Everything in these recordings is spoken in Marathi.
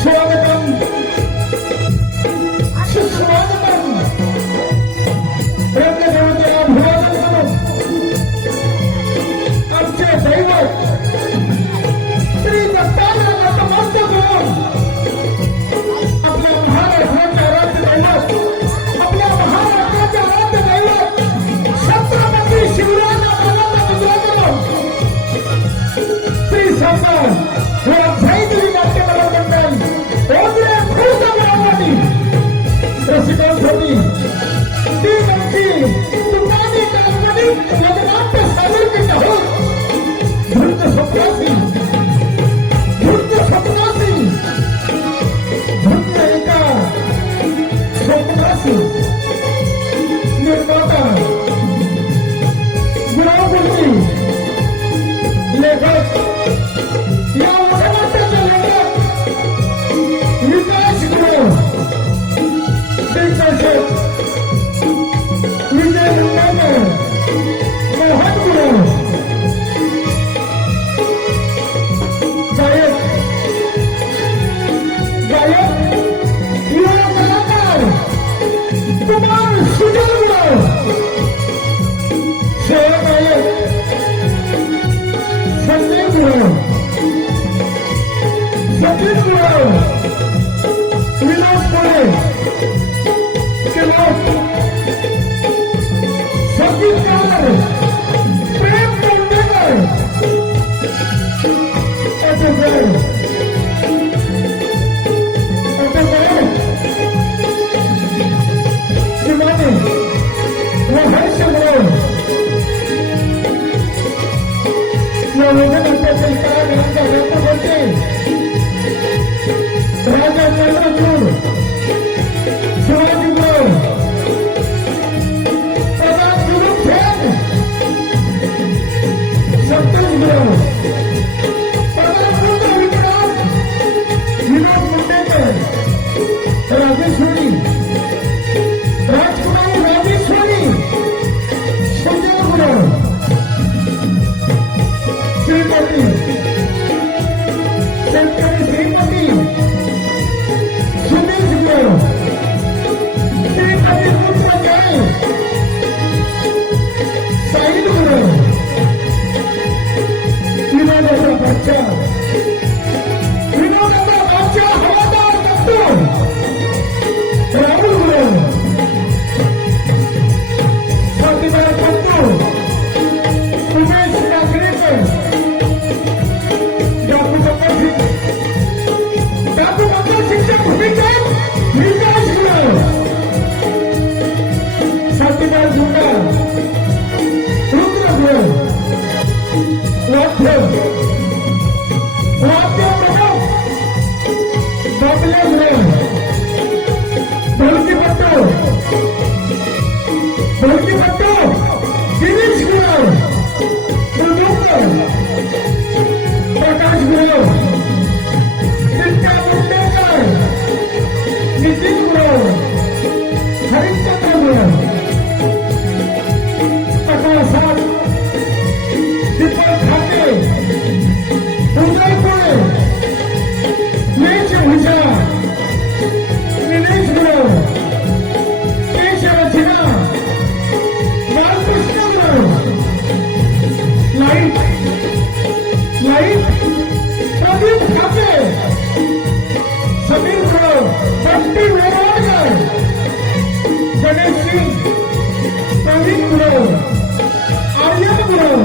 स्वागतम सुस्वागतम ब्रह्मदेवतेला अभिवादन करून आमचे दैवत श्री दत्ताला नतमस्तक करून आपल्या महाराष्ट्राचे आराध्य दैवत आपल्या महाराष्ट्राचे आराध्य दैवत छत्रपती शिवरायांना करून श्री सामान रसिकांसाठी ती नक्की तुम्हाला कल्पनी जगन्नाथ सादर करीत आहोत. धूर्त स्वप्नासी धूर्त एका स्वप्नासी निर्माता गुलाबी लेखक या मोठ्या लेखक विकास गुरु विजय मोहन गुरु गायक युवा कलाकार कुमार सुजल गुरु सहगायक संजय गुरु सचिन गुरु विनोद पुरे संगीतकार प्रेम कोंडेकर शिवानी वैश्यगुरु या वेदनांच्या कलाकारांचा व्यक्त करते राजा चंद्रचूड शिवाजी गुरु संतोष गुरु प्रधानमंत्री विक्रांत विनोद मुंडेकर राजेश्वरी राजकुमारी राजेश्वरी सुजल गुरु श्रीमती शेतकरी श्रीमती सुनील गुरु श्रीमती पुत्रजाई साहिल गुरु विनोदाचा बादशाह हवादार दत्तू राहुल गुरु स्वातीबाई दत्तू उमेश नागरेकर डाकू बंगाल शिक्षक भूमिकेत विकास गुरु स्वातीबाई झुंडा रुद्र गुरु वाद्य प्रमुख बाबले गुरु ढोलकी भट्टो गिरीश गुरु मृदुंग प्रकाश गुरु नित्या मुंडेकर नितीन गुरु हरिश्चंद्र गुरु प्रकाश दीपक खाते उदय पुणे निलेश भुजा निलेश गुरु केशव सिन्हा बालकृष्ण गुरु लाईट प्रदीप खाते समीर गुरु बंटी वेरावळकर गणेश सिंग प्रवीण गुरु आर्यन गुरु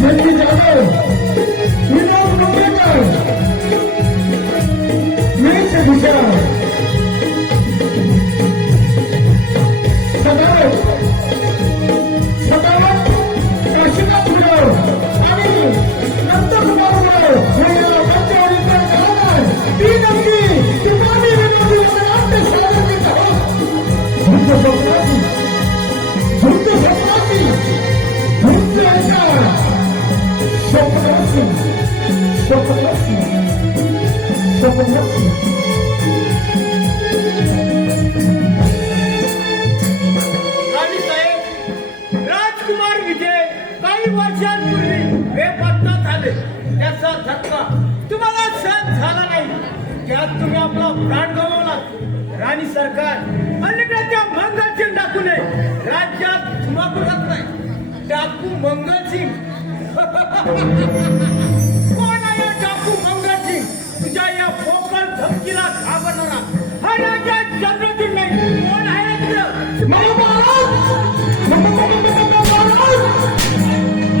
जयंती जाधव विनोद मुंडेकर मेष भूषण सदावत काशीनाथ गुरु आणि नंदकुमार गुरु हे पंचवडीकर कलाकार ती नक्की तुम्हाला विनोदी नाट्य सादर करीत आहोत. धूर्त स्वप्नासी राणी साहेब, राजकुमार विजय काही वर्षांपूर्वी आपला प्राण गमावला. राणी सरकार अलीकडे त्या मंगलसिंग डाकूने राज्यात धुमाकूळ घातलाय. डाकू मंगलसिंग कोण आहे डाकू मंगलसिंग? तुझ्या या पोकळ धमकीला घाबरणारा हा राजा चंद्रसिंग नाही. कोण आहे रे तुझं?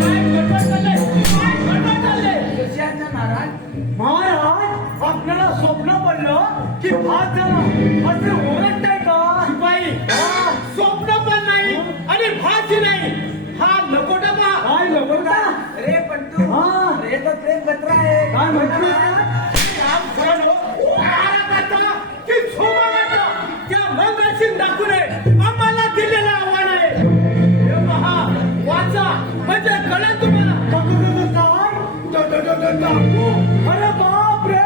काय गडबड चाललंय? काय गडबड चाललंय? महाराज आपल्याला स्वप्न पडलं की भात झाला असं ओरडताय का? शिपाई स्वप्न पण नाही आणि भातही नाही. हा लकोटा पहा. काय लकोटा? अरे पण तू रे तो प्रेम पत्र आहे. काय म्हणतो? की झोमाला त्या मंगलसिंग डाकूने आम्हाला दिलेलं आव्हान आहे. हे पहा वाचा म्हणजे कळेल तुम्हाला. अरे बाप रे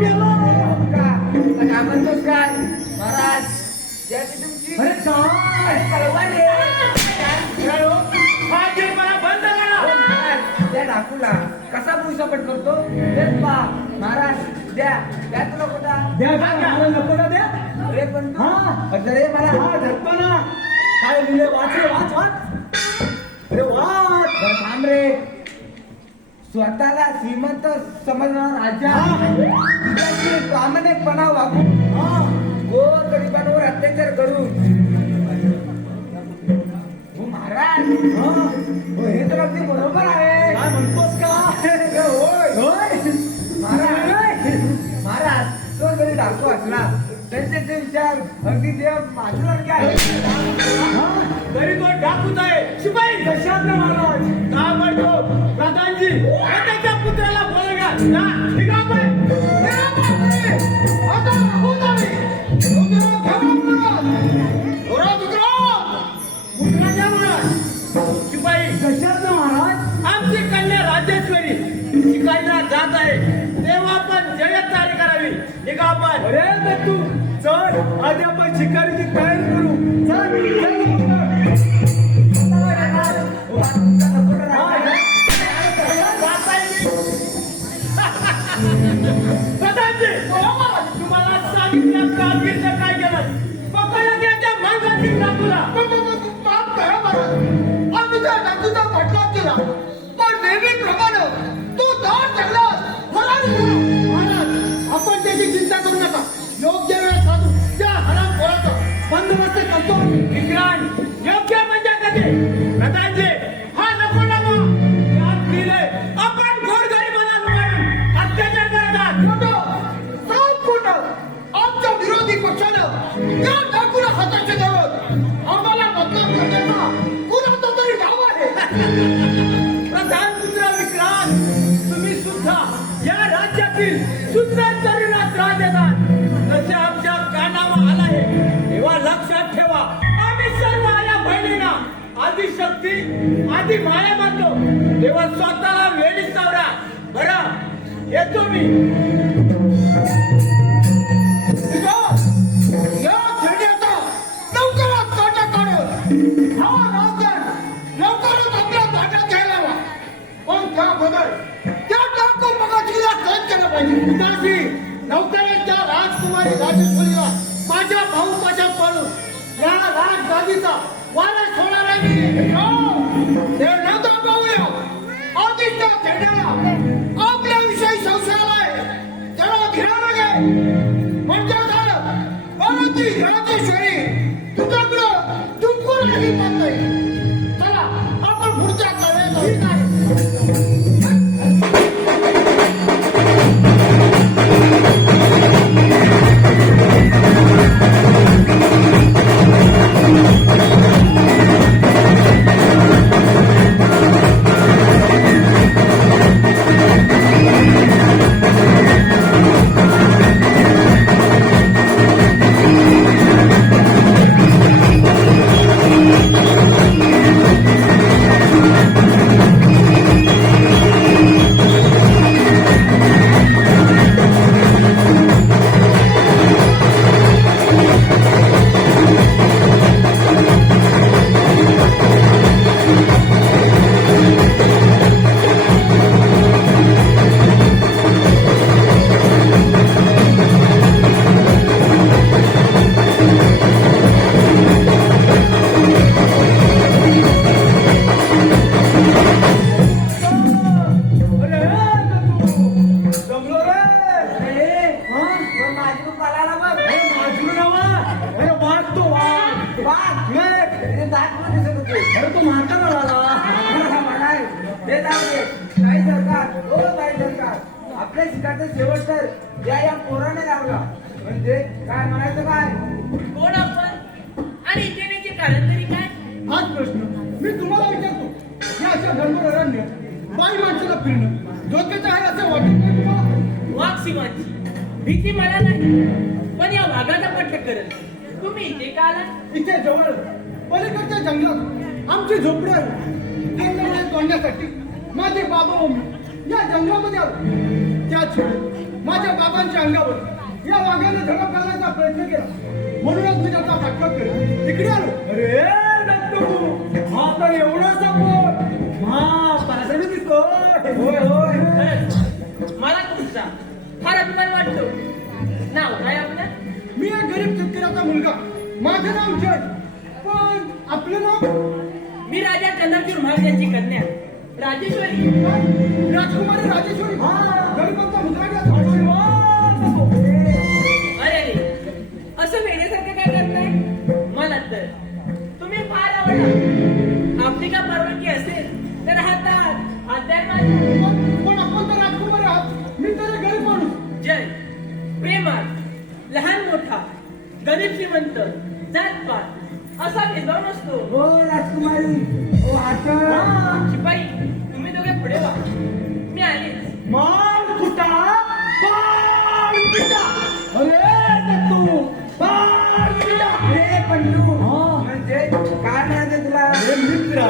गेला. काय म्हणतोस काय महाराज? ज्याची तुमची अरे काय तलवार आहे. हा गिरमाळा बंद करा. त्या डाकूला कसा भूषापट करतो तेच पहा महाराज. द्या द्या तुला कुठा द्या द्या मला लकोटा द्या. अरे पण तू हा. अरे मला हा धरतो ना. काय लिहिले वाच रे, वाच वाच. अरे वाच. थांब रे. स्वतःला श्रीमंत समजणार राजा तुझ्याशी प्रामाणिकपणा वागून गोर गरिबांवर अत्याचार करून हो महाराज हे तर अगदी बरोबर आहे. काय म्हणतोस का? होय होय महाराज महाराज तो जरी डाकू असला तरी त्याचे विचार अगदी देव माझ्यासारखे आहे. हा, तरी तो डाकूच आहे. शिपाई कशात ना महाराज का म्हणतो प्रधानजी त्याच्या पुत्राला बोलगा ना ठीक आहे. आता होत आहे शिपाई कशात ना महाराज आमची कन्या राजेश्वरी शिकायला जात आहे तेव्हा आपण जयतारी करावी. ठीक आहे आपण. अरे तू चल आज आपण शिकारीची तयारी करू. चल प्रधानजी तुम्हाला सांगितलं कारगिलचं काय केलं? पकडलं त्याच्या मंगलसिंग डाकूला. माफ करा महाराज. आम्ही त्या डाकूचा पाठलाग केला पण नेहमीप्रमाणे तू दार चढलास. महाराज आपण त्याची चिंता करू नका. योग्य वेळ साधून त्या हराम खोराचा बंदोबस्त करतो. विक्रांत योग्य म्हणजे कधी? प्रधानजी हा नको नको यात दिले आपण गोरगरिबांना लुबाडून अत्याचार करतात. साफ खोटं. आमच्या विरोधी पक्षानं त्या डाकूला हाताचे धरून आम्हाला बदनाम करण्याचा कुणाचा तरी डाव आहे. प्रधान पुत्र विक्रांत तुम्ही सुद्धा या राज्यातील सुंदर तरुणाला त्रास देतात. जसे आमच्या कानावर आला आहे तेव्हा लक्षात ठेवा आम्ही सर्व आया बहिणींना आधी शक्ती आधी माया मानतो तेव्हा स्वतःला वेळी सावरा. बरं येतो मी. या खेड्याचा लवकरात काटा काढून हा राजगड लवकरच आपल्या ताब्यात घ्यायला हवा. पण त्याबद्दल त्या डाकू मगाशीला कैद केलं पाहिजे. उदासी लवकरच त्या राजकुमारी राजेश्वरीला माझ्या भाऊपाशात पाडून या राजगादीचा वारस होणार आहे मी. ते नव्हता पाहूया आधीच त्या खेड्याला आपल्याविषयी संशयाला आहे. त्याला घ्यायला घे म्हणजे झालं. परंतु राजेश्वरी तुझ्याकडं चुकून आली पण नाही. चला आपण पुढच्या कळेल ठीक आहे. ते जाऊ दे. काय सरकार हो काय सरकार, आपल्या शिकायचं शेवट तर या पोराने लावला. म्हणजे काय म्हणायचं काय? कोण आपण आणि इथे येण्याचे कारण तरी काय? हाच प्रश्न मी तुम्हाला विचारतो. या अशा घनघोर अरण्य बाई माणसाला फिरणं डोक्याचं आहे असं वाटत नाही तुम्हाला? वाघ सिंहाची भीती मला नाही, पण या वाघाचा पट्ट करत. तुम्ही इथे का आला? इथे जवळ पलीकडच्या जंगलात आमची झोपडी आहे. जंगलामध्ये तोडण्यासाठी माझे बाबा व मी या जंगलामध्ये आलो. त्याच वेळी माझ्या बाबांच्या अंगावर या वाघाने धडा घालण्याचा प्रयत्न केला. म्हणूनच मी त्याचा पाठलाग केला. इकडे आलो. अरे दत्तू, हा तर एवढा सपोर्ट हा पासडी दिसतोय. होय होय. मला तुमचा फार अभिमान वाटतो. नाव काय आपलं? मी एक गरीब शेतकऱ्याचा मुलगा. माझं नाव जय. पण आपलं नाव? मी राजा चंद्रचूड महाराजांची कन्या राजेश्वरी. काय? राजकुमारी राजेश्वरी. गरीबांचा मुद्रा अरे अरे, असं वेड्यासारखं काय करताय? मला तर तुम्ही फार आवडला. आपली का परवानगी असेल तर हातात हात माझ्या. पण आपण तर राजकुमारी आहात. मी तर गरीब माणूस. जय प्रेमात लहान मोठा गरीब श्रीमंत जातपात असा भेदभाव नसतो. हो राजकुमारी हो आठवण. शिपाई तुम्ही दोघे पुढे वा, मी आलेच. मान कुठा पाण पिटा. अरे दत्तू, पाण पिटा. हे पंडू म्हणजे काय म्हणायचं तुला? अरे मित्रा,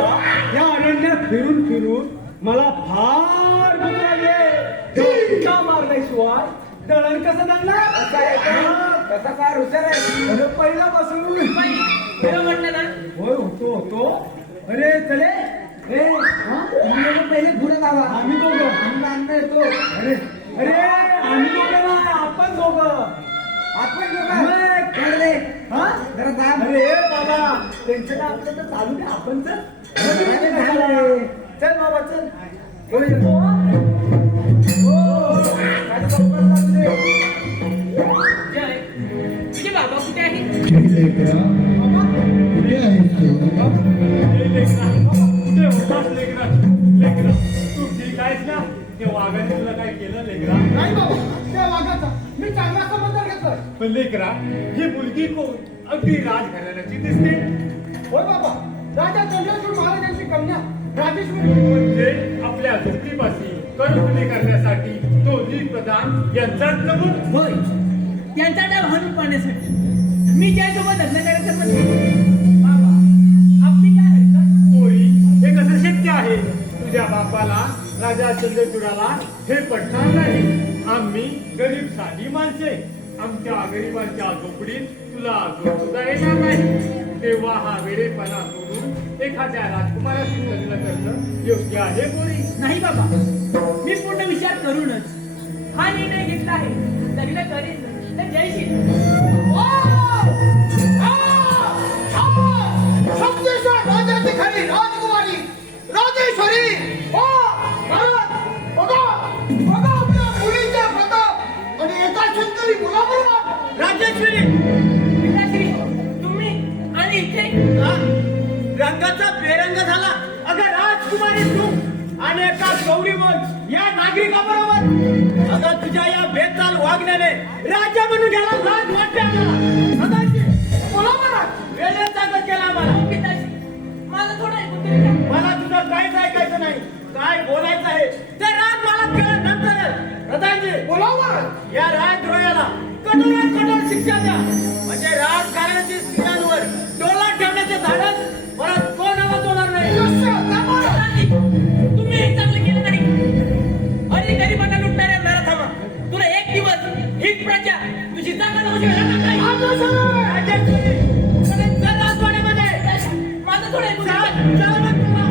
या अरण्यात फिरून फिरून मला फार भूक लागली. धक्का मारल्याशिवाय दळण कसं दळणार? असं आहे का? कसा फार हुशार आहे. अरे पहिल्यापासून शिपाई खरं म्हटलं ना? होय होतो. अरे चले. हे तुम्ही लोकं पहिले घुडं लावा. आम्ही दोघं. आम्हाला अन्न येतो. अरे अरे आम्ही दोघं ना, आपण दोघं. आपण लोक कर रे. हा? जरा थांब. अरे बाबा, त्यांचं काय आपलं तर चालू दे. आपण चल. चल बाबा चल. बोल येतो. हो. काय लवकर चालू दे. जय तुझे बाबा कुठे आहे? कुठे होतास लेकरा? लेकरा तू ठीक आहेस ना? ते वाघाने तुला काय केलं लेकरा? नाही बाबा, त्या वाघाचा मी चांगला संबंध घेतोय. पण लेकरा, ही मुलगी कोण? अगदी राजघराण्याची दिसते. होय बाबा, राजा चंद्रचूड महाराजांची कन्या राजेश्वरी. म्हणजे आपल्या धरतीपाशी कर्तव्य करण्यासाठी दोन्ही प्रधान यांच्यात गुण. होय, त्यांचा डाव हाणून पाहण्यासाठी मी ज्यासोबत लग्न करायचं म्हणते. बाबा आपली काय हरकत? पोरी, हे कसं शक्य आहे? तुझ्या बापाला राजा चंद्रचूडाला हे पटणार नाही. आम्ही गरीब साधी माणसे. आमच्या गरिबांच्या झोपडीत तुला झोप सुद्धा येणार नाही. तेव्हा हा वेडेपणा सोडून एखाद्या राजकुमाराशी लग्न करणं योग्य आहे पोरी. नाही बाबा, मी पूर्ण विचार करूनच हा निर्णय घेतला आहे. लग्न करीन तर जयशील. शक्तीशाली राजाची खरी राजकुमारी राजेश्वरी. हो, महाराज, बघा बघा आपल्या मुलीच्या प्रताप आणि एका शेतकरी मुलाबरोबर राजेश्वरी पिताश्री, तुम्ही आणि इथे रंगाचा बेरंग झाला. अगं राजकुमारी तू आणि एका गौरीवंश या नागरिकाबरोबर. अगं तुझ्या या बेताल वागण्याने राजा म्हणून घ्यायला लाज वाटते आम्हाला. सदाची बोला मला, वेळेचा गत केला आम्हाला. पिताश्री मला थोडं ऐकून तरी द्या. मला तुझं काहीच ऐकायचं नाही. काय बोलायचं आहे ते राज मला केलं नंतर. प्रधानजी बोलावर या राजद्रोहाला कठोरात कठोर शिक्षा द्या. म्हणजे राजकारणाची स्त्रियांवर डोला ठेवण्याचे धाडस परत कोणालाच होणार नाही. पिताश्री, तुम्ही हे चांगलं केलं नाही. अरे गरिबांना लुटणाऱ्या नरा थांबा. तुला एक दिवस हीच प्रजा तुझी जागा नव्हती राहणार नाही. राजेश्वरी, चल राजवाड्यामध्ये. माझं थोडं ऐकून चल, घ्या. चल मग तुला.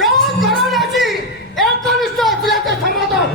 लोक घडवण्याची एकनिष्ठ असल्याचे समजतात.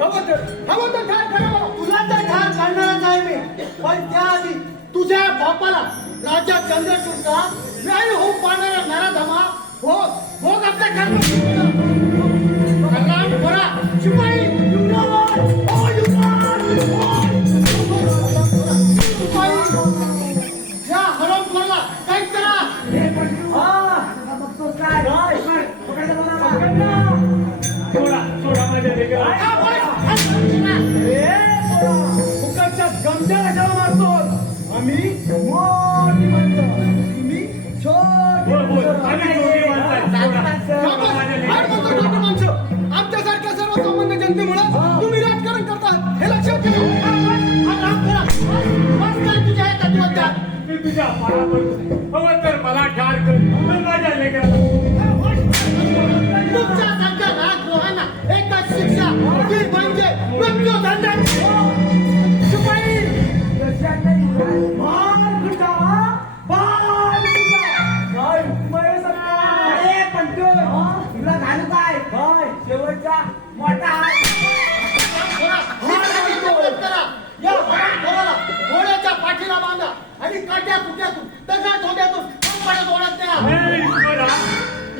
हवं तर ठार करा. तुला तर ठार करणारच आहे मी. पण त्याआधी तुझ्या बापाला राजा चंद्रचूडचा न्याय होऊ पाहणारा नराधमा भोग आपल्या कर्म कल्याण करा. शिपाई युवराज, ओ युवराज, शिपाई या हरामखोराला काही करा. बघतो काय पकडलं मला. सोडा माझ्या लेकराला. फुकटच्या गमजा कशाला मारतो. आम्ही मोठी माणसं, तुम्ही छोटी बोल, बोल. आम्ही दोघी माणसं आहेत. सोडा माझ्या लेकराला. आमच्यासारख्या सर्वसामान्य जनतेमुळे तुम्ही राजकारण करता हे लक्षात ठेवा. तुझ्या हातात बोलतात. मी तुझ्या पाया पडतो. हवं तर मला ठार कर. पण माझ्या लेकराला. तुमच्यासारख्या राजद्रोहांना एकच शिक्षा ती म्हणजे मृत्यूदंड. शिपाई अरे पंटू तुला घालू काय शेवटचा मोठा या हरामखोराला घोड्याच्या पाठीला बांधा आणि काट्या कुट्यातून तसा धोंड्यातून परत ओढत न्या. हे ईश्वरा,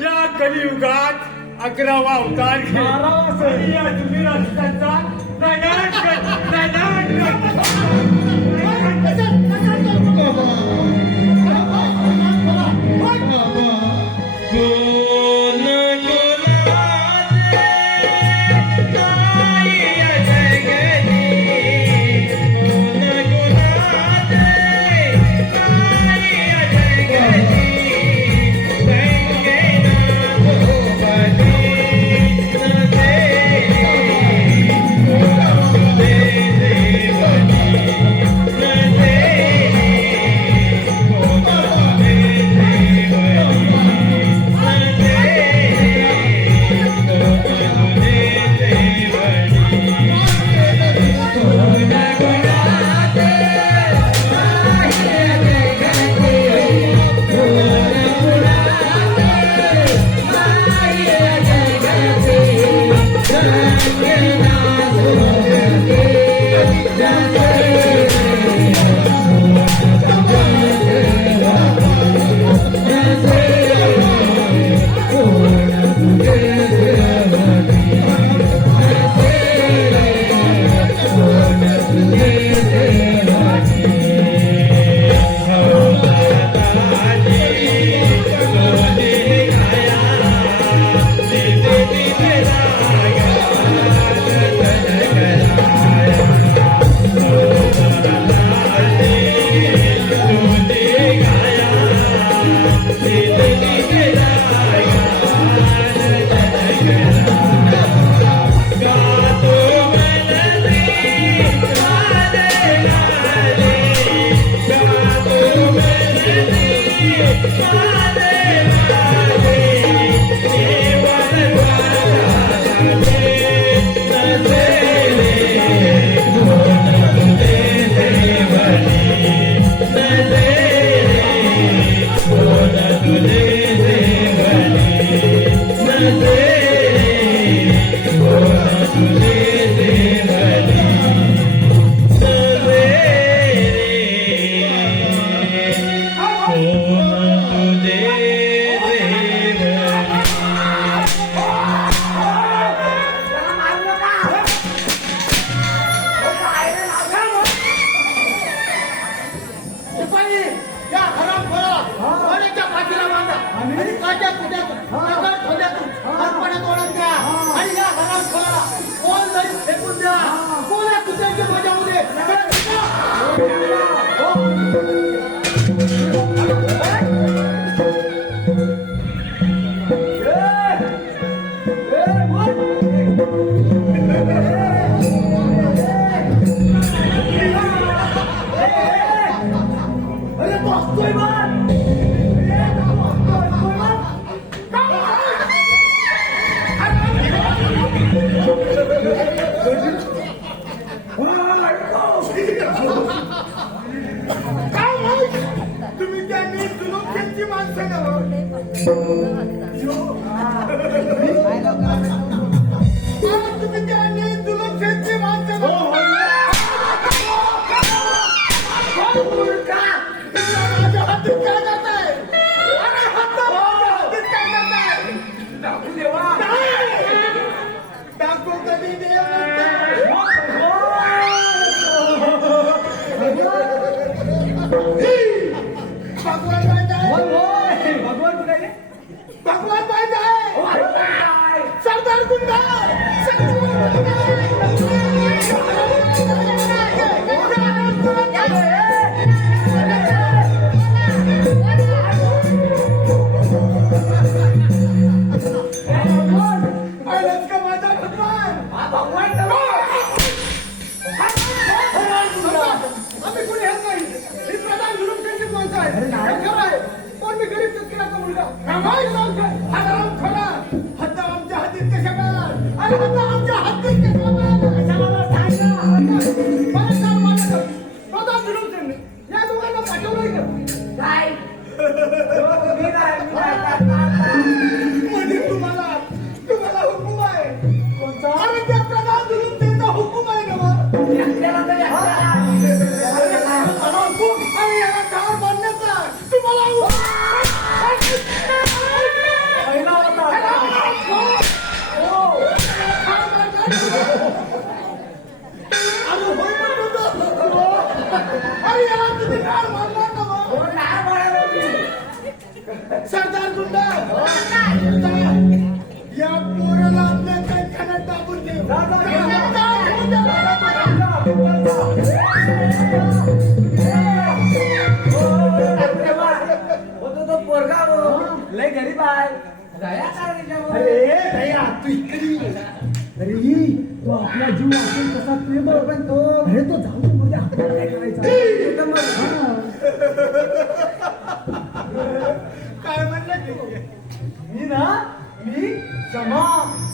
या कलियुगात 11वा अवतार घे आणि या तुम्ही राष्ट्राचा नायनाट कर. नायनाट कर. तुम्ही त्या निर्जुलोक्यांची माणसं नव्ह. तुम्ही त्या निर्जुलोक भगवान पाहिजे आहे. काय सरदार गुंडा आलाच का माझा भगवान? हा भगवान नव्हे. आम्ही कोणी हेच नाही. ही प्रधान जुलूम त्यांचीच माणसं आहे. खरं आहे. पण मी गरीब शेतकऱ्याचा मुलगा. काय सांगतोय? हा राम खरा. हद्द आमच्या हद्दीत कशा मिळाला? आणि हद्द आमच्या हद्दीत कशा मिळाला? अशा मला सांगा. मला सांग, मला सांग. प्रधान जुलूम त्यांनी या दोघांना पाठवलंय का? काय मी नाही. म्हणजे तुम्हाला हुकूम आहे. अरे त्या प्रधान जुलूम त्यांचा हुकूम आहे ना मग? एकट्याला तरी आणि याला ठार बांधण्याचा तुम्हाला पहिला होता. सरदार गुंडा या पोराला आपल्या काही खाण्यात टाकून देऊ. होतो तो पोरगा लय गरीब आहे. दया करा त्याच्यावर. अरे दया तू इकडे ये. अरे तो आपला जीव असेल तसा प्रेम पण तो अरे तो जाऊ मध्ये आपल्याला काय करायचं? काय म्हणलं तू? मी ना मी क्षमा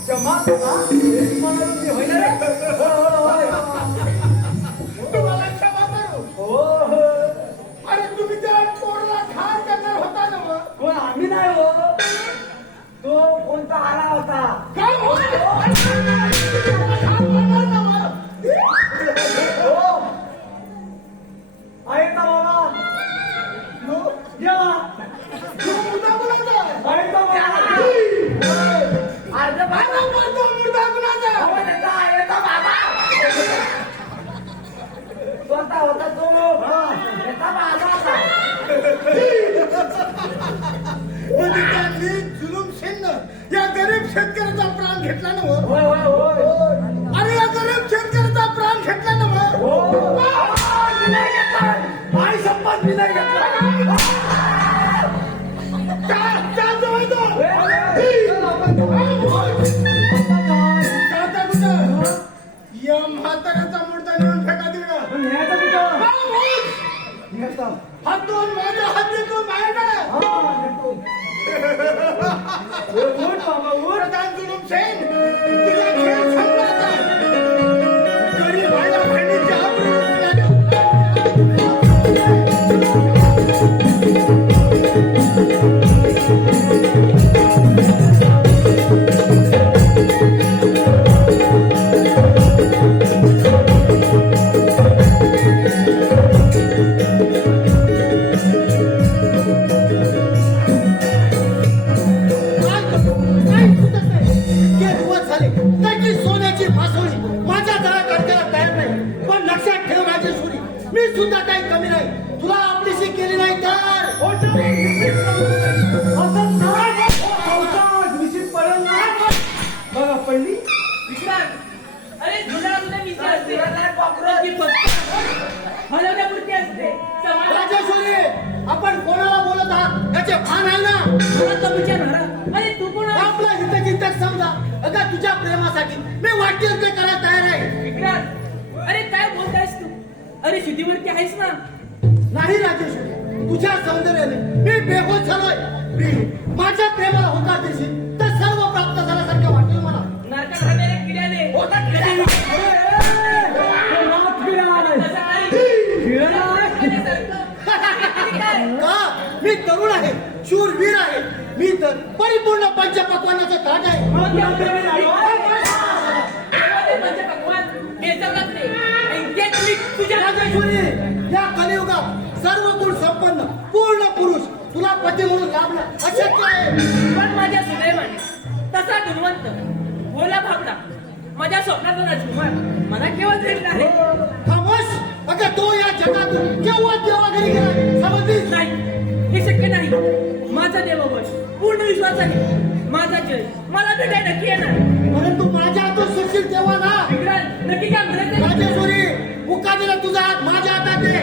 क्षमा करा हेच म्हणालो मी. होय ना रे? तुम्हाला क्षमा करू. हो. अरे तुम्ही त्या पोराला ठार करणार होता ना मग? कोण आम्ही नाही हो. तो कोणता आला होता. काय हो? ठार करणार ना मग? हो. आहे का बाबा? नो, या. तू मुद्दा बोलतोय. आहे का बाबा? अर्ध अरे मग तो मुद्दा बोलतोय. आहे का बाबा? स्वतः होता तो लोक. याचा बाबा होता. म्हणजे त्यांनी जुलूम शेणनं या गरीब शेतकऱ्याचा प्राण घेतला ना मग? होय होय होय. अरे या गरीब शेतकऱ्याचा प्राण घेतला ना मग? मी नाही घेतला. आई शपथ मी नाही घेतला. का जवळ तो? जाता कुठं? या म्हाताऱ्याचा मुर्दा नेऊन फेका तिकडं. न्यायचं कुठं? हा, हात दोन माझ्या हद्दीतून बाहेर काढा. उठ बाबा उठ. प्रधान जुलूम शेण, तुझा खेळ संपला आता. गरीब भाईला बहिणीची आबरू इतके दिवस झाले त्याची सोन्याची फासोळी माझ्या गळ्यात अडकायला तयार नाही. पण लक्षात ठेव राजेश्वरी, मी सुद्धा काही कमी नाही. तुला आपलीशी केली नाही तर बघा पडली. विक्रांत, अरे तुला तुला विचार असते ती फक्त हलवण्यापुरती असते. समाजात राजेश्वरी, आपण कोणाला बोलत आहात याचे भान आहे ना? मला तो विचार झाला. अरे तू कोण आहेस? आपला हितचिंतक समजा. अगं तुझ्या प्रेमासाठी मी वाटेल ते करायला तयार आहे. विक्रांत, अरे काय बोलतायस तू? अरे शुद्धीवरती आहेस ना? नाही राजेश्वरी, तुझ्या सौंदर्याने मी बेहोश झालोय. माझ्या प्रेमाला होकार देशील तर सर्व प्राप्त झाल्यासारखं वाटेल मला. नरकात राहणाऱ्या किड्याने होतात किड्या. तसं काही खाण्यासारखं. का? मी तरुण आहे, शूरवीर आहे. मी तर परिपूर्ण पंचपक्वानाचं ताट आहे. राजेश्वरी, या कलियुगात सर्व गुण संपन्न पूर्ण पुरुष तुला पती म्हणून लाभला अशक्य आहे. पण माझ्या सुदैवाने तसा गुणवंत भोला भाबडा माझ्या स्वप्नातून राजकुमार मला केवळ भेटला आहे. खामोश. अगं तो या जगातून केव्हा घरी गेला समजलीस? नाही, हे शक्य नाही. माझा देववश पूर्ण विश्वास आहे माझा जय मला भेटाय नक्की येणार. परंतु माझ्या हातून सुटशील तेव्हा ना विक्रांत नक्की काय म्हणत नाही? राजेश्वरी मुकाबीला तुझा हात माझ्या हातात आहे.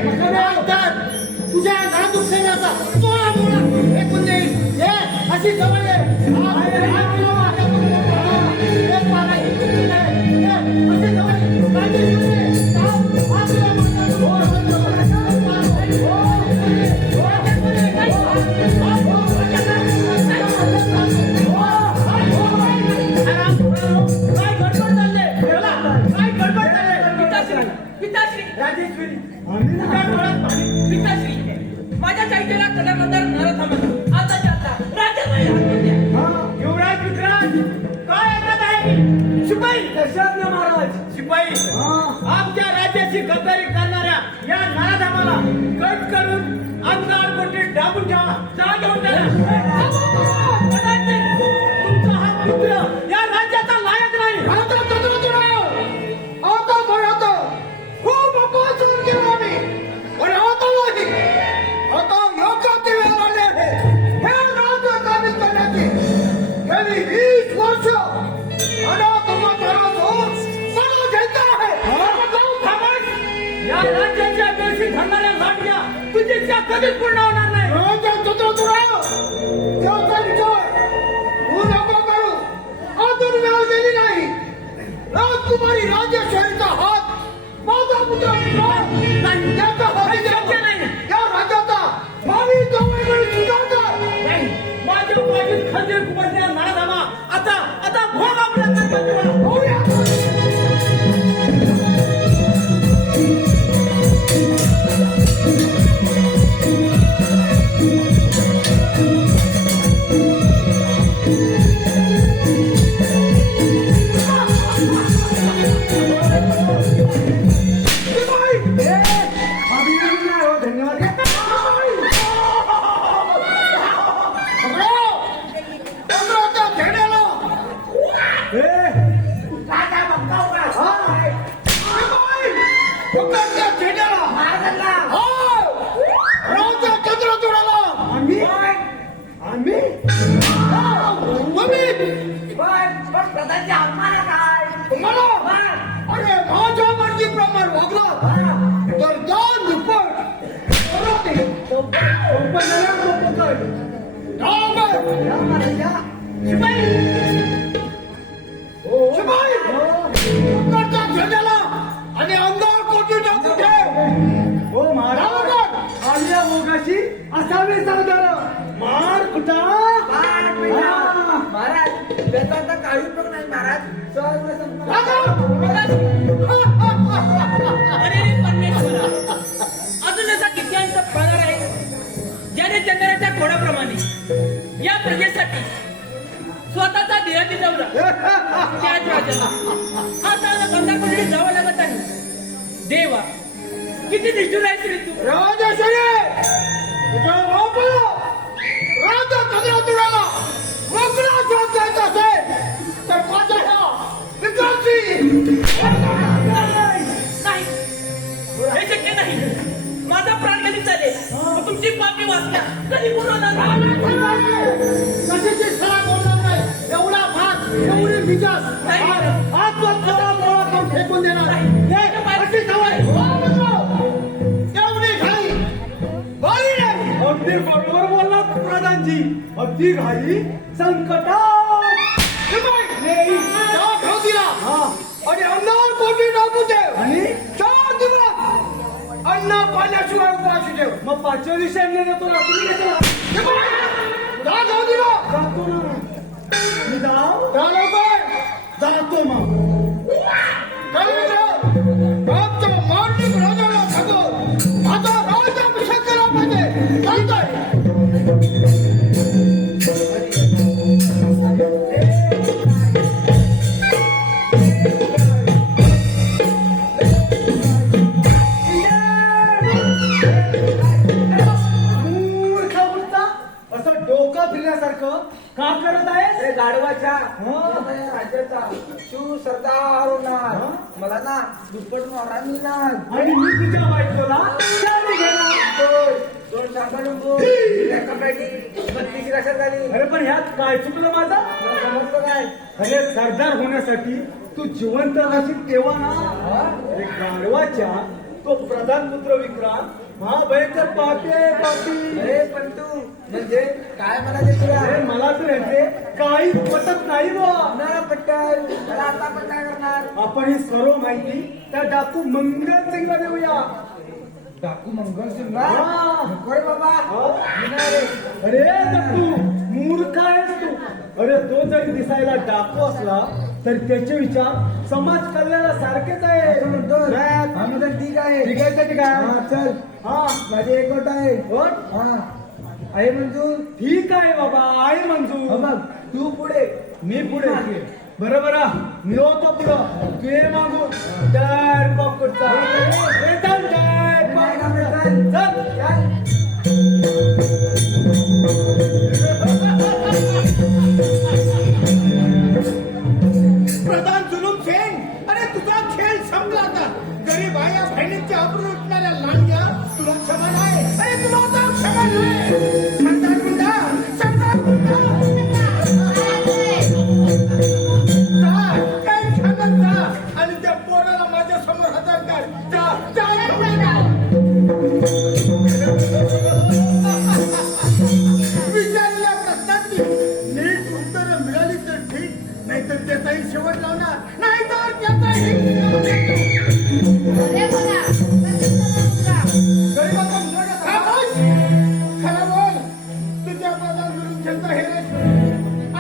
तुझ्या घरातून सैन्याचा तोळा मोळा फेकून देईल. हे अशी सवय आहे. एक पाला आहे. अशी सवय. राजेश्वरी, काय गडबड चाललंय बोला, काय गडबड चाललंय? पिताश्री पिताश्री राजेश्वरी तुझ्या डोळ्यात पाणी. पिताश्री माझ्या चैत्याला कलामंदार नरथामन आता राज्यात युवराज विक्रांत काय ऐकत आहे मी? शिपाई दशरथ महाराज शिपाई आमच्या राज्याची गद्दारी करणाऱ्या या नराधमाला कट करून अंगावर कोटी डाबून ठेवा. जा घेऊन त्याला. तुमचा हा पुत्र या राज्याचा लायक नाही. या राज्याच्या बेशी धरणाऱ्या लाटण्या तुझ्या कधीच पूर्ण होणार नाही. राजकुमारी राजेश्वरीचा हात माझा पुत्र नाही. त्याचा हात शक्य नाही. या राज्याचा भावी जवळ सुधारता नाही. माझ्या उपाशीत खंजीर कुपसल्या नराधमा आता भोग आपल्या कर्तव्याला. होऊया. प्रधानची आम्हाला काय अरे माझ्या मर्जीप्रमाणे वागला तर दोन दुप्पट आणि अंगावर कोटी टाकू दे. हो महाराज आल्या मोगाशी असावे सावधान. मार कुठा महाराज त्याचा आता काही उपयोग नाही महाराज. अरे परमेश्वरा अजून असा कित्यांचा पगार आहे ज्याने चंद्राच्या घोडाप्रमाणे या प्रजेसाठी स्वतःचा देह दिजवला. त्याच राजाला आता बंदाकडे जावं लागत आहे. देवा किती निष्ठुर आहेस रे तू. राजेश्वरी तुझ्या बापाला राजा चंद्रचूडाला मोकळा श्वास द्यायचा असेल तर माझ्या ह्या विक्रांतजी नाही हे शक्य नाही. माझा प्राण कधी चालेल तुमची पापी वाचल्या कधी पूर्ण कशाची सळा बोलणार नाही. एवढा भात एवढी विजास हात मोळा करून फेकून देणार. अशी सवय एवढी घाई बारी नाही. अगदी बरोबर बोललात प्रधानजी. अगदी घाई संकटात ठेव दिला आणि अन्नावर पोटी टाकू दे. आणि 4 दिवस अन्न पाण्याशिवाय उपाशी ठेव. मग पाचव्या दिवशी आणले जातो ना तुम्ही घेतो ठेव दिला. जातो ना मी जाऊ. जा लवकर. जातो मग. आमच्या मांडलिक राजाला सांगून आता राज्याभिषेक केला पाहिजे. चालतंय. मूर्ख बुद्धा असं डोकं फिरण्यासारखं का करत आहे. गाढवाच्या हं? राज्याचा शिव सरदार होणार. मला ना दुप्पट मोहरा मिळणार. आणि मी तुझ्या बायकोला शाळेत घेणार. दोन सांभाळून बत्तीची कशात झाली अरे पण ह्यात काय चुकलं माझं? तुला समजलं काय अरे सरदार होण्यासाठी तू जिवंत राहशील तेव्हा ना. अरे गाढवाच्या तो प्रधानपुत्र विक्रांत हा भयंकर पापी आहे, पापी. अरे पण तू म्हणजे काय म्हणाले तुला अरे मला तर यांचे काही पटत नाही बुवा. ना पट्टल मला आता आपण काय करणार आपण ही सर्व माहिती त्या डाकू मंगल सिंगला देऊया. डाकू मंगल सिंग हा. नको रे बाबा हा. येणार रे. अरे दत्तू मूर्ख आहेस तू. अरे तो जरी दिसायला डाकू असला तर त्याचे विचार समाज कल्याणासारखेच आहे. असं म्हणतो नाही. आम्ही तर ठीक आहे ठीक आहे तर ठीक आहे. हा, चल हा माझी एक गोट आहे वट. हा आहे मंजूर ठीक आहे बाबा, आहे हो मंजूर. मग तू पुढे मी पुढे. बरं बरं मी होतो पुढं, तू ये मागून. डाळ पॉपकॉर्नचा. ए, चल, डाळ पॉपकॉर्न. चल. प्रधान जुलूम सेन, अरे तुझा खेळ संपला आता. गरीब आया बहिणीची अब्रू उठणाऱ्या लांडग्या तुला क्षमा नाही. अरे तुला आता क्षमा नाही. सरदार गुंडा, सरदार गुंडा. जा, काय सांगत जा. आणि त्या पोराला माझ्या समोर हजर कर. जा, जा. विचारलेल्या प्रश्नांची नीट उत्तरं मिळाली तर ठीक, नाहीतर त्याचाही शेवट लावणार, नाहीतर त्याचाही गरिबाचा मुलगा खामोश. खरं बोल, तुझ्या प्रधान जुलूम खेळता हे नाही.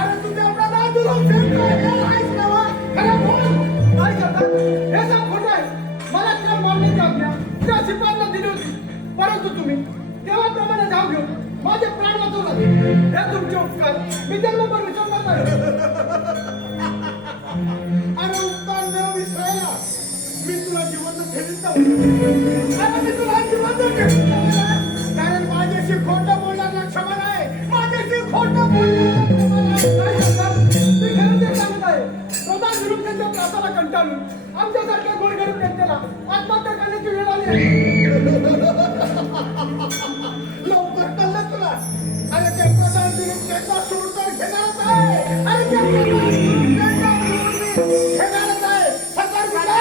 अरे तुझ्या प्रधान जुलूम खेळता हे नाहीच नव्ह. खरं बोल. काय करतात? हे सांग खोटं आहे. मला त्या मारण्याची आज्ञा त्या शिपायांना दिली होती, परंतु तुम्ही तेव्हाप्रमाणे धाव घेऊन माझे प्राण वाचवले. हे तुमचे उपकार मी त्यांना पण विचारणार नाही. अरे उपकार न विसरायला मी तुला जिवंत ठेवीत नव्हतो. अरे मी तुला जिवंत ठेवीत नव्हतो. कारण माझ्याशी खोटं बोलण्याला क्षमा नाही. माझ्याशी खोटं बोलण्याला क्षमा नाही. काय करतात? मी खरं ते सांगत आहे. प्रधान विरुद्ध त्यांच्या त्रासाला कंटाळून आमच्यासारख्या गोरगरीब जनतेला आत्महत्या करण्याची वेळ आली आहे. लवकर कळलं तुला. अरे त्या प्रधान जुलूम त्याचा सूड तर घेणारच आहे. अरे त्या प्रधान जुलूम त्याचा सूड मी घेणारच आहे. सरदार गुंडा.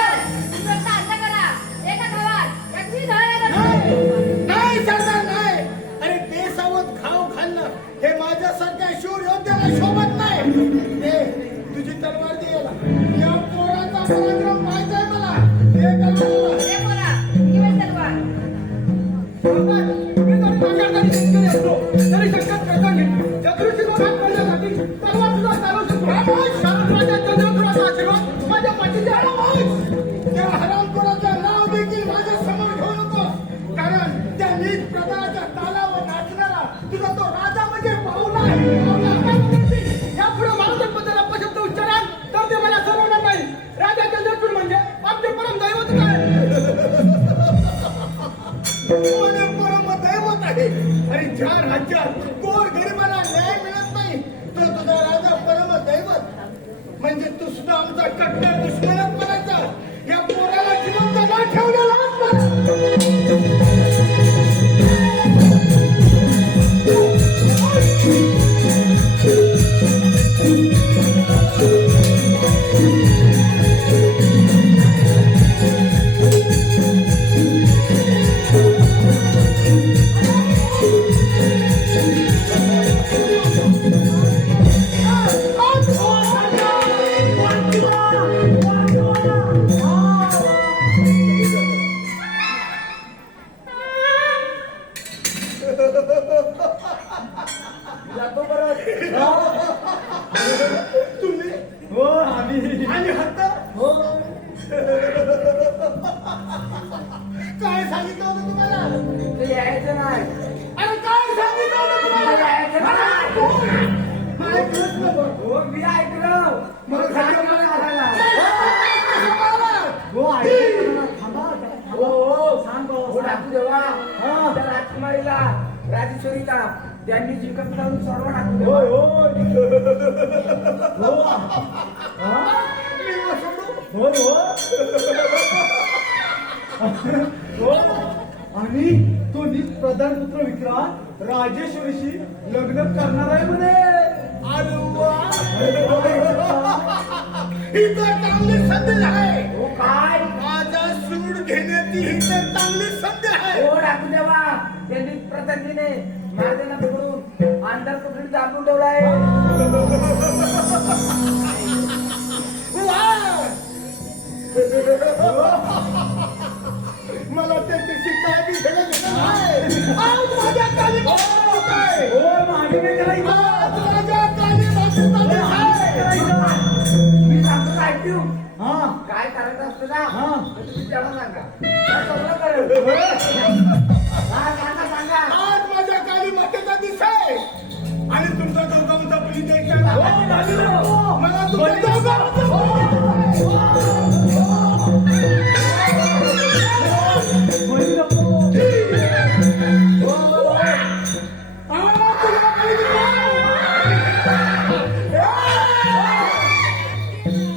नाही सरदार नाही. अरे बेसावत खाऊ खाल्लं हे माझ्यासारख्या शूर योद्ध्याला शोभत नाही. दे तुझी तलवार दे याला. या पोराचा पराक्रम पाहायचाय मला. दे तलवार. मी जरी नाकारणारी शेतकरी असलो तरी संकट प्रसंगी शत्रूची मात करण्यासाठी तलवार सुद्धा चालवू शकतो. कारण माझ्या चंद्रपुराचा आशीर्वाद माझ्या पाठीशी आहे. त्या हरामखोराचं नाव देखील माझ्या समोर घेऊ नको. कारण त्या नीच प्रधानाच्या तालावर नाचणारा तुझा तो राजा म्हणजे पाहुणा आहे. यापुढे महाजनपदाला अपशब्द उच्चाराल तर ते मला सरवणार नाही. राजा चंद्रपूर म्हणजे आमचे परम दैवत आहे. माझे परम दैवत आहे. आणि ज्या राज्यात गोर गरिबाला न्याय मिळत नाही तो तुझा राजा परम दैवत म्हणजे तू सुद्धा आमचा कट्टर दुश्मनच बनायचा. या पोराला जिवंत न ठेवलेला जातो परत तुम्ही हो आम्ही आणि हत्ता हो काय सांगितलं होतं तुम्हाला. ते यायचं नाही अरे काय सांगितलं होतं तुम्हाला. यायचं नाही. मला ऐकलंच नको. हो मी ऐकलं मग सांगितलं सांगितलं हो ऐक थांबा. हो हो सांग हो बाबा, सांग. डाकू देवा हा. त्या राजकुमारीला राजेश्वरीला त्यांनी जिंकत लावून सर्व डाकू होय देवा होय हो. हा? होय हो. हो आणि तो नीच प्रधानपुत्र विक्रांत राजेश्वरीशी लग्न करणार आहे म्हणे. अरे वा. ही तर चांगली संधी आहे. हो काय माझा सूड घेण्याची ही तर चांगली संधी आहे. हो राखून देवा त्यांनी प्रतापजीने महादेवना पकडून अंधार पकडून दाबून ठेवलाय. वा. मला त्याच्याशी काय बी घेणं देणं नाही. आज माझ्या काली बाबतीत आहे. हो मागे काय करायचं? आज माझ्या काली बाबतीत आहे. मी सांगतो काय ऐकू हा काय करायचं असतं ना हा. तर तुम्ही त्याला सांगा काय सगळं करेल. हा सांगा सांगा. आज माझ्या काली मातेचा दिस आहे आणि तुमचा दोघांचा प्रीत द्यायचा मला तुमच्या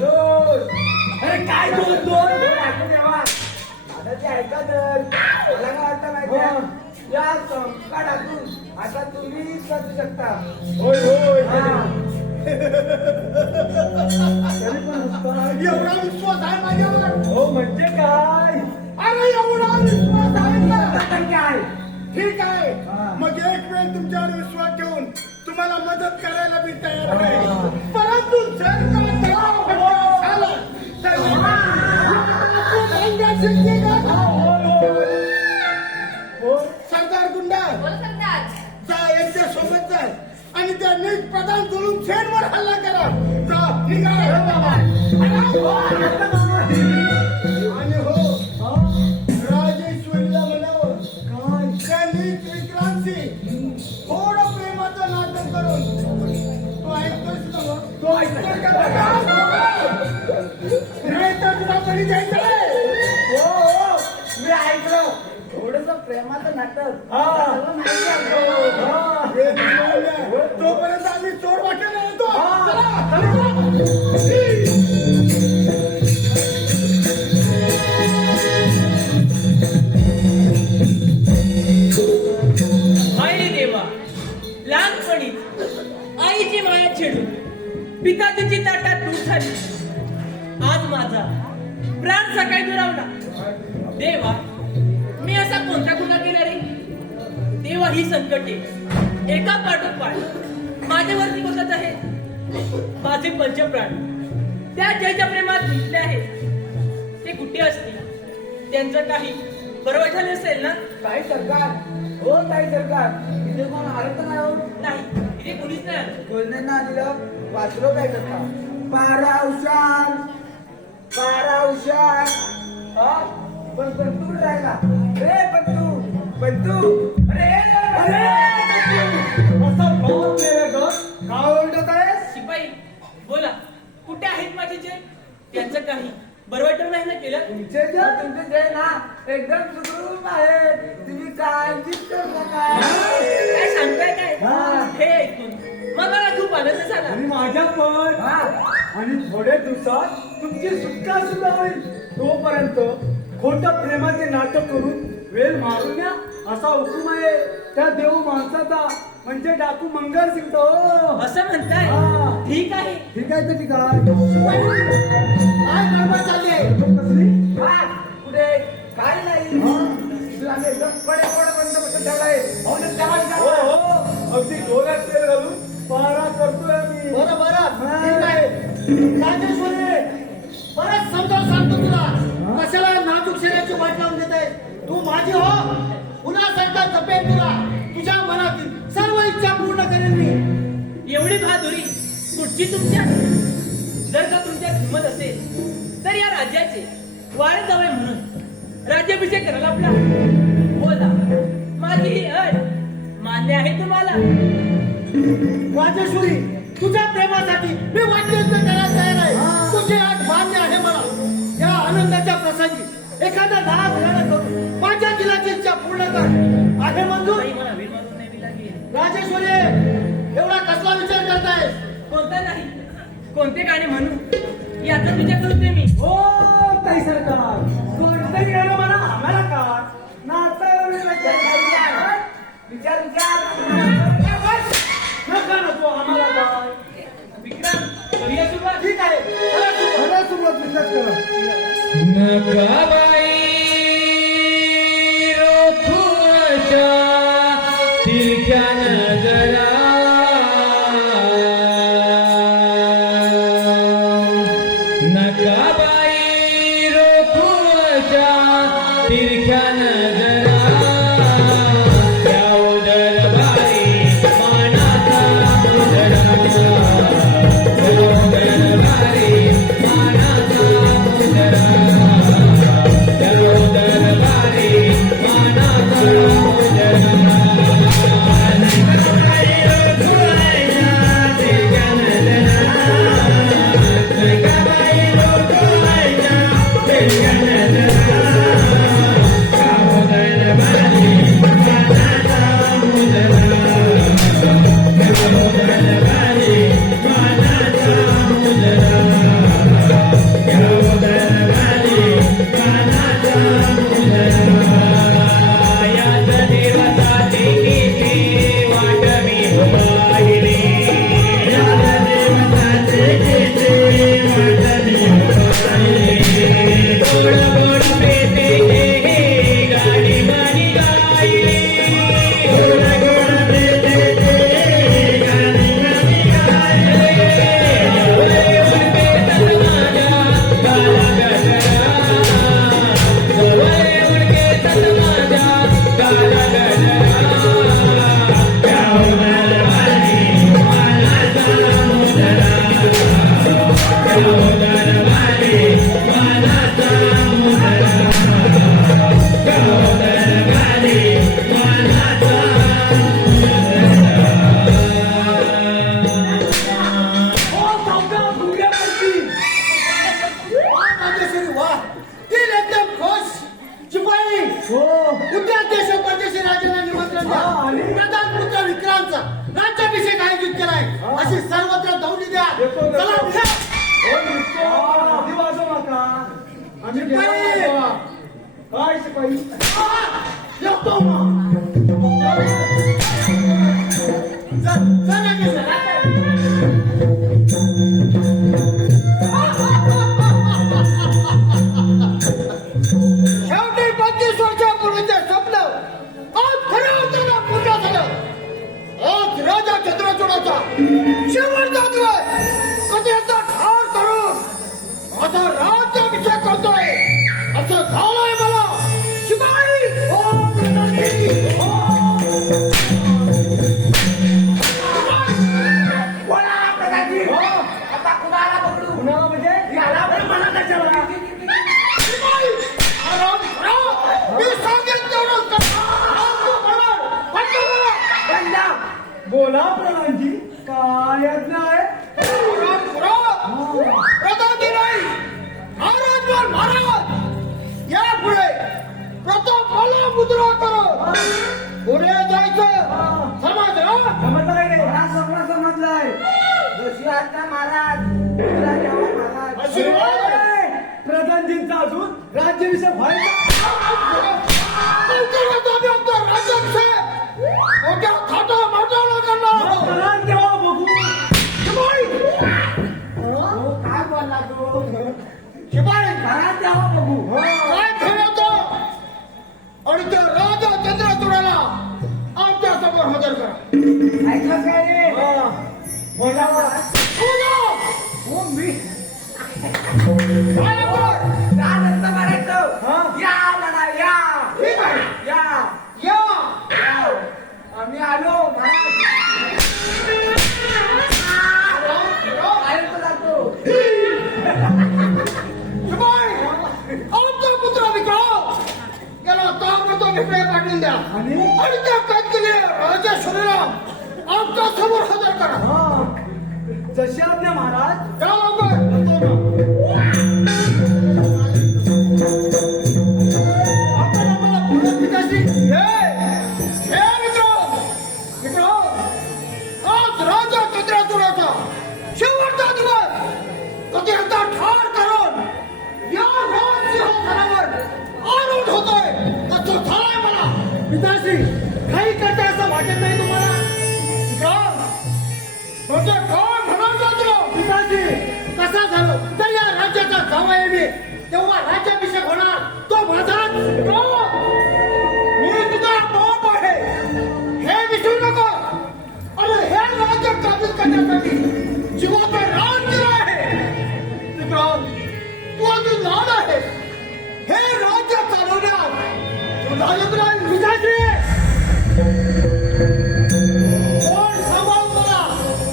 अरे काय दोन दोन राखून देवा आता ते ऐका तर मला काय वाटतं माहिती या संकटातून आता तुम्ही करू शकता. होय होय हा. तरी पण उस्ताद. एवढा विश्वास आहे माझ्यावर. हो म्हणजे काय? अरे एवढा विश्वास आहे ना. तर काय ठीक आहे. हा. मग एक वेळ तुमच्यावर विश्वास ठेवून तुम्हाला मदत करायला मी तयार आहे. परंतु जर का तणाव झाला तर सरदार गुंडा जा यांच्या सोबत जा आणि त्या नीट प्रधान करून शेणवर हल्ला करा. जा, निघा. आणि हो राजेश्वरीला म्हणावं काय? त्या नीट विक्रांती थोडं प्रेमाचं नाटक करून तो ऐकतोस ना मग? तो ऐकतोय का? नाही तर तुला बळी द्यायचा आहे. हो हो मी ऐकलं थोडस प्रेमाचं नाटक हा. सगळं माहिती आहे. हा. हे बोलल्या. तोपर्यंत आम्ही चोर वाटेला येतो. हाय देवा, लहानपणीच आईची माया छेडून पिताजीची ताटात तूट झाली. आज माझा प्राण सकाळी दुरावला. देवा, मी असा कोणता गुन्हा केला रे? देवा, ही संकटे एका पाठोपाठ माझ्यावरती बघत आहे. माझे पंचप्राण त्या ज्याच्या प्रेमात गुंतले आहेत ते कुठे असतील? त्यांचं काही बरं वाईट झालं असेल ना? काही सरकार हो काही सरकार तिथे कोण आलं तर नाही हो. नाही, इथे कोणीच नाही आलं. कोल्ह्यांना दिलं वाचलो काय करता. पारा हुशार हा पण तू राहिला रे पण तू अरे असा भाव मेरे घर काय ओरडत आहे? शिपाई, बोला, कुठे आहेत माझे जे? त्यांचं काही बरं वाईट नाही ना केलं? तुमचे जे ना एकदम सुखरूप आहे. तुम्ही काळजीच करू नका. काय सांगताय काय? हा. हे ऐकून मग मला खूप आनंद झाला. आणि माझ्या पण हा आणि थोड्या दिवसात तुमची सुटका सुद्धा होईल. तोपर्यंत खोटं प्रेमाचे नाटक करून वेळ मारून द्या असा हुकूम आहे त्या देव माणसाचा, म्हणजे डाकू मंगळसिंग तो. असं म्हणताय? हा. ठीक आहे. ठीक आहे तर ठीक आहे. काय गडबड चालली आहे? कसली? हा, पुढे काय नाही हा. तुला मी एकदम कडे बंदोबस्त ठेवलाय. हो ना, त्याला हो विचारा. हो अगदी डोळ्यात तेल घालून पारा करतोय मी. बरं ठीक आहे. राजेश्वरी परत समजावून सांगतो तुला. कशाला नाजूक शेणाची वाट लावून देत आहे? तू माझी हो. पुन्हा सरकार जपेल तुला. तुझ्या मनातील सर्व इच्छा पूर्ण करेन मी. एवढी बहादुरी कुठची तुमच्या? जर का तुमच्यात हिंमत असेल तर या राज्याचे वारे जावे म्हणून राज्याभिषेक करायला आपला. बोला, माझी ही अट मान्य आहे तुम्हाला? राजेश्वरी तुझ्या प्रेमासाठी मी वाटेल ते करायला तयार आहे. तुझी आठ मान्य आहे मला. या आनंदाच्या प्रसंगी एखादा लहान मुलाला करून माझ्या दिलाची इच्छा पूर्ण कर. आहे मंजूर? काही मला वीर मारून न्यावी लागेल. राजेश्वरी एवढा कसला विचार करतायस? कोणता नाही, कोणते गाणे म्हणू याचा विचार करते मी. हो काही सरकार कोणतंही गाणं म्हणा, आम्हाला का नाचायला वेळ लागेल. विचार नकाबाई रोखूनशा तिरक्या नजरा नकाबाई रोखूनशा तिरक्या नजरा त्या दरबारी मानाचा मुजरा दरबारी मानाचा मुजरा दरबारी मानाचा मुजरा उद्या देश परदेशी राजांना निमंत्रण द्या प्रधान पुत्र विक्रांतचा राज्याभिषेक आयोजित केलाय अशी सर्वत्र दौडी द्या चला उद्या. आधी वाजव नका आम्ही शिपाई! गेलो. काय शिपाई येतो मग. चल नागेश. शेवटी 25 वर्षापूर्वीचे स्वप्न आज खऱ्या अर्थानं पूर्ण झालं. आज राजा चंद्रचूडाचा शेवटचा दिवस कधीचा ठार करून माझा राज्याभिषेक करतोय असं झालंय मला. शिपाई आता कुणाला पकडू कुणाला म्हणजे याला पण मला कशाला मी सांगेन तेवढं करा. बंदा बोला प्रधानजी काय आज्ञा आहे प्रधानजी नाही महाराज महाराज यापुढे प्रथम मला मुद्रा करो पुढे जायचं समजलं. समजलं काय रे मला सगळं समजलंय जोशी आता महाराज तुला द्यावा महाराज आशीर्वाद. प्रधानजींचा अजून राज्याभिषेक व्हायचा मोठ्या थाटा माटाला करणार. प्रधान तेव्हा बघू काय बोलला तू शिपाई महाराज द्यावा बघू काय ठेवतो आणि त्या राजा चंद्रचूडाला आमच्या समोर हजर करा. ऐकलं काय रे बोला बोला. हो मी काय बोल? का नसतं हा? म्हणायचं या म्हणा या ठीक आहे. या या या आम्ही आलो महाराज आयत जातो शिपाई आमचा पुत्र विक्रम गेला ताबडतोब इकडे पाठवून द्या आणि त्या कैदकीने राजा शरीरा आमच्या समोर हजर करा. जशी आज्ञा महाराज चला लवकर. आपण आम्हाला पुढे पिताशी हे विक्रम विक्रम आज राजा चंद्रचूडाचा शेवटचा दिवस कधी एकदा ठार करून या सिंहासनावर आरूढ होतोय असं झालंय मला. पिताश्री काही करता असं वाटत नाही तुम्हाला विक्रम म्हणजे काय म्हणाल जातो पिताश्री कसा झाला तेव्हा राज्याभिषेक होणार तो माझाच. मी तुझा बाप आहे हे विसरू नको. आणि हे राज्य काबीज करण्यासाठी जीवाचा रान दिला आहे. विक्रम, तू अजून लहान आहे. हे राज्य चालवण्यात तुला युद्धात विजायचे. कोण सांभाळून मला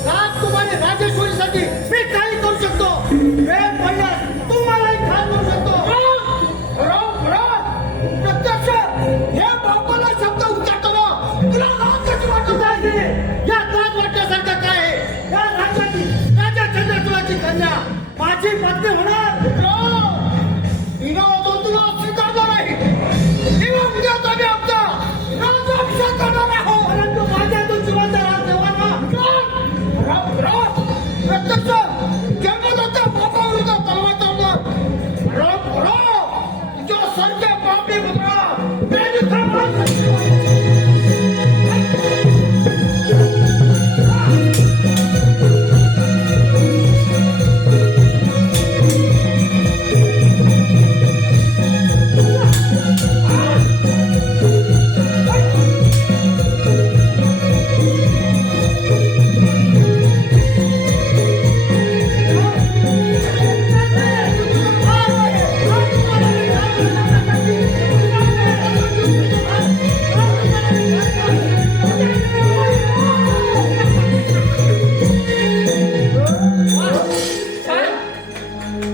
राजकुमारी राजेश्वरीसाठी मी काही करू शकतो. वेळ पडल्यास तू मलाही ठार करू शकतो. प्रत्यक्ष हे बापाला शब्द उच्चारतो. तुला लाज कशी वाटत आहे? या लाज वाटण्यासारखं काय आहे? या राज्याची राजा चंद्रचूडाची कन्या माझी पत्नी होणार. तिला तो तुला स्वीकारणार नाही. तिला उद्याच आम्ही आमचा राज्याभिषेक करणार आहोत. परंतु माझ्यातून जिवंत राजसेवांना प्रत्यक्ष जन्मदात्या बापाविरुद्ध तलवार चालणार. तुझ्यासारख्या पापी पुत्राला मी थांबवणार.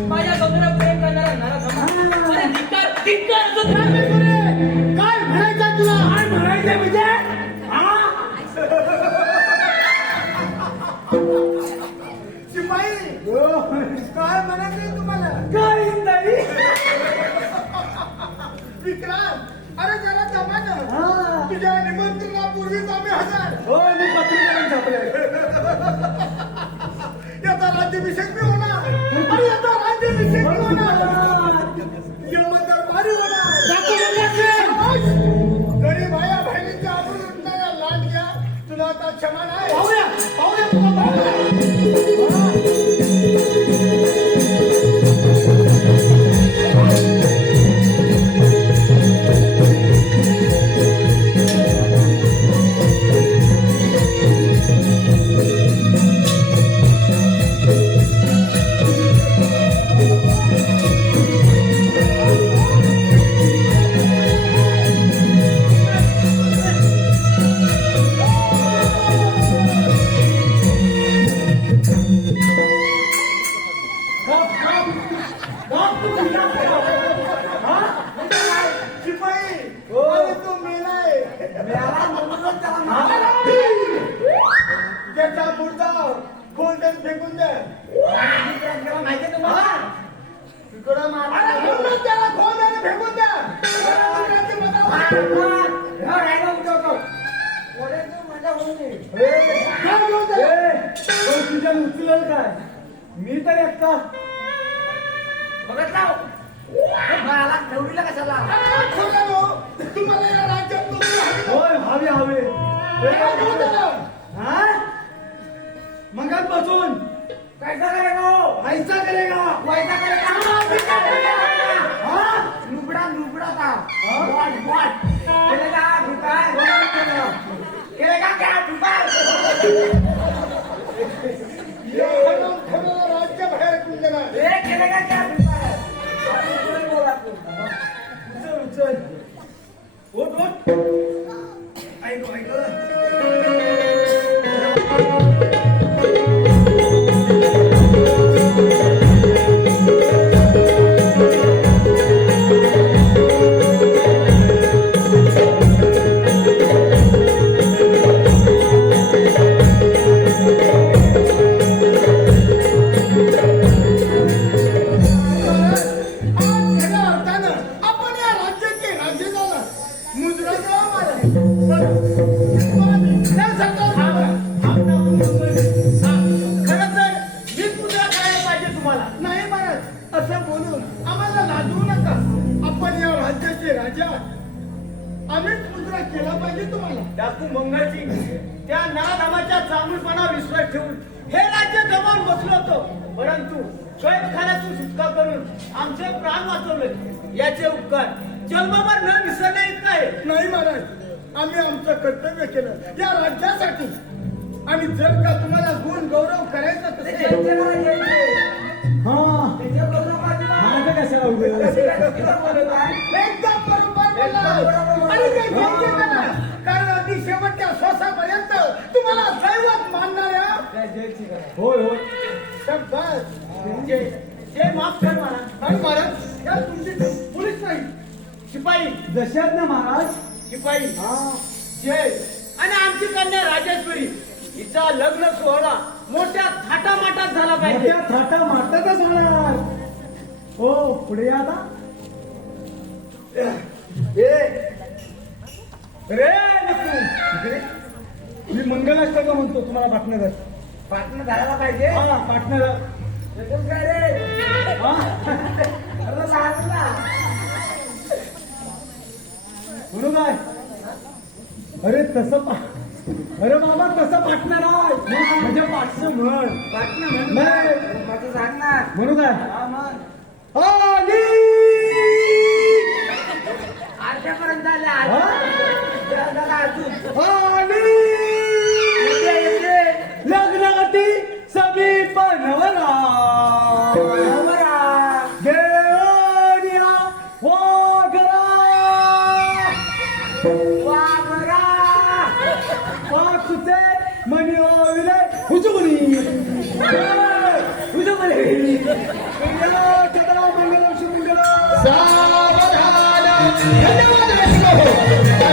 माझ्या गौतमीला प्रेम करणारा नराधमा. अरे धिक्कार, धिक्कार असो तुला. काय म्हणायचं तुला? काय म्हणायचं म्हणजे? शिपाई, काय म्हणायचं तुम्हाला? काही नाही. विक्रांत, अरे जरा जमा ना. तुझ्या निमंत्रणापूर्वीच आम्ही हजर. हो, मी पत्रिका छापले. याचा राज्याभिषेक मी होणार. अरे याचा राज्याभिषेक मी होणार. दरबारी होणार. तरी भाया बहिणीच्या आबरू लुटणाऱ्या लाट घ्या. तुला आता क्षमा नाही. पाहूया पाहूया तुला पाहूया. त्याचा मुर्दा गोल्डन फेकून द्या. माहिती तुम्हाला तिकडं मारा. त्याला गोल्डन फेकून द्या. तुझ्या उचलेल काय? मी तर एकटा बघितला मला ठेवलीला कशाला? तुम्हाला या राज्यात होय हवे हवे. मगापासून कैसा करेगा? ऐसा करेगा. वैसा करेगा? नुबड़ा नुबड़ा था. Bought bought केलेगा ठुकार. केलेगा क्या ठुकार? राज्य बाहेर कुंजला. ये केलेगा क्या ठुकार? आपण बोला तू. उचल उचल. उठ उठ. ऐक ऐक. आपण या राज्याचे राज्य झाला. मुद्रा खरं तर हीच मुद्रा करायला पाहिजे तुम्हाला. नाही महाराज, असं बोलून आम्हाला लाजवू नका. आपण या राज्याचे राजा. आम्हीच मुद्रा केला पाहिजे तुम्हाला. डाकू मंगळसिंग त्या नराधमाच्या चांगुलपणा विश्वास ठेवून हे राज्य गमावून बसलो होतो. परंतु कैदखान्यातून सुटका करून आमचे प्राण वाचवले याचे उपकार जन्मभर न विसरता येत नाही. नाही महाराज, आम्ही आमचं कर्तव्य केलं या राज्यासाठी. आणि जर का तुम्हाला गुण गौरव करायचा ते तसेल, जयंती करा, जयंती. हा त्याचे करू नका अजिबात. माझं कशाला उभं तिला बोलत आहे. एकदम बरोबर बोलला. आणि ते योग्य करा. कारण अगदी शेवटच्या श्वासापर्यंत तुम्हाला दैवत मानणाऱ्या जयंती करा. होय होय शब्दात जे माफ कर महाराज. आणि महाराज या तुमचे पोलीस नाही शिपाई दशरथ ना महाराज. शिपाई हा जय आणि आमची कन्या राजेश्वरी हिचा लग्न सोहळा मोठ्या थाटामाटात झाला पाहिजे. मोठ्या थाटा मारतातच होणार. हो पुढे या आता. रे इकडे. मी मंगलाष्टक म्हणतो तुम्हाला पार्टनर. पाटणं झाला पाहिजे. हा पार्टनर. एकदम काय रे? हा अरे लहानला. म्हणू काय? अरे तसं अरे बाबा तसं पार्टनर आहे म्हणजे पाठचं म्हण. पाटणं म्हणून नाही. काय? माझं सांगणार. म्हणू काय? हा म्हण. आली. आरत्यापर्यंत आल्या. हा? जरा अजून. आली. येते, येते. लग्नाटी समीप नवरा नवरा. देवनिया वाघरा वाघरा. पाचुचे मनी ओविले हुजुरी हुजुरी मंगल मंगल श्री मंगल. धन्यवाद.